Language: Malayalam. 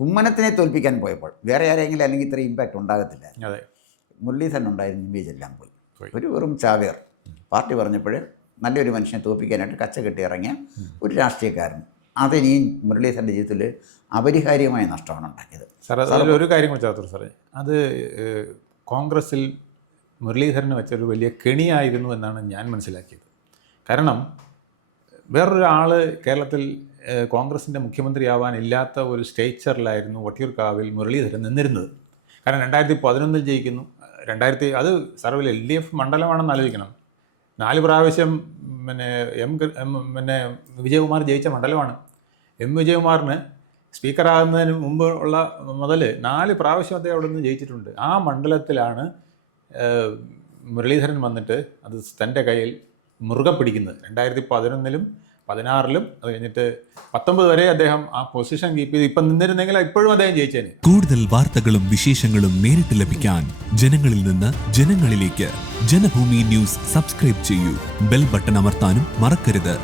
കുമ്മനത്തിനെ തോൽപ്പിക്കാൻ പോയപ്പോൾ വേറെ ആരെങ്കിലും അല്ലെങ്കിൽ ഇത്ര ഇമ്പാക്റ്റ് ഉണ്ടാകത്തില്ല. അതെ, മുരളീധരൻ ഉണ്ടായിരുന്ന ഇമേജ് എല്ലാം പോയി. ഒരു വെറും ചാവേർ. പാർട്ടി പറഞ്ഞപ്പോൾ നല്ലൊരു മനുഷ്യനെ തോൽപ്പിക്കാനായിട്ട് കച്ച കെട്ടി ഇറങ്ങിയ ഒരു രാഷ്ട്രീയക്കാരൻ. അതിനിയും മുരളീധരൻ്റെ ജീവിതത്തിൽ അപരിഹാര്യമായ നഷ്ടമാണ് ഉണ്ടാക്കിയത്. സാർ അതിലൊരു കാര്യം കൂടി ചേർത്തു സാറേ, അത് കോൺഗ്രസ്സിൽ മുരളീധരന് വെച്ചൊരു വലിയ കെണിയായിരുന്നു എന്നാണ് ഞാൻ മനസ്സിലാക്കിയത്. കാരണം വേറൊരാൾ കേരളത്തിൽ കോൺഗ്രസിൻ്റെ മുഖ്യമന്ത്രിയാവാനില്ലാത്ത ഒരു സ്റ്റേച്ചറിലായിരുന്നു വട്ടിയൂർക്കാവിൽ മുരളീധരൻ നിന്നിരുന്നത്. കാരണം 2011 ജയിക്കുന്നു, അത് സർവ്വ LDF മണ്ഡലമാണെന്ന് ആലോചിക്കണം. 4 പ്രാവശ്യം വിജയകുമാർ ജയിച്ച മണ്ഡലമാണ്. വിജയകുമാറിന് സ്പീക്കറാകുന്നതിന് മുമ്പ് ഉള്ള മുതൽ 4 പ്രാവശ്യം അദ്ദേഹം അവിടെ നിന്ന് ജയിച്ചിട്ടുണ്ട്. ആ മണ്ഡലത്തിലാണ് മുരളീധരൻ വന്നിട്ട് അത് തൻ്റെ കയ്യിൽ മുറുകെ പിടിക്കുന്നത്. 2011 16 അത് കഴിഞ്ഞിട്ട് 19 വരെ അദ്ദേഹം ആ പൊസിഷൻ കീപ്പ് ചെയ്ത് ഇപ്പം നിന്നിരുന്നെങ്കിൽ ഇപ്പോഴും അദ്ദേഹം ജയിച്ചേനെ. കൂടുതൽ വാർത്തകളും വിശേഷങ്ങളും നേരിട്ട് ലഭിക്കാൻ ജനങ്ങളിൽ നിന്ന് ജനങ്ങളിലേക്ക് ജനഭൂമി ന്യൂസ് സബ്സ്ക്രൈബ് ചെയ്യൂ. ബെൽ ബട്ടൺ അമർത്താനും മറക്കരുത്.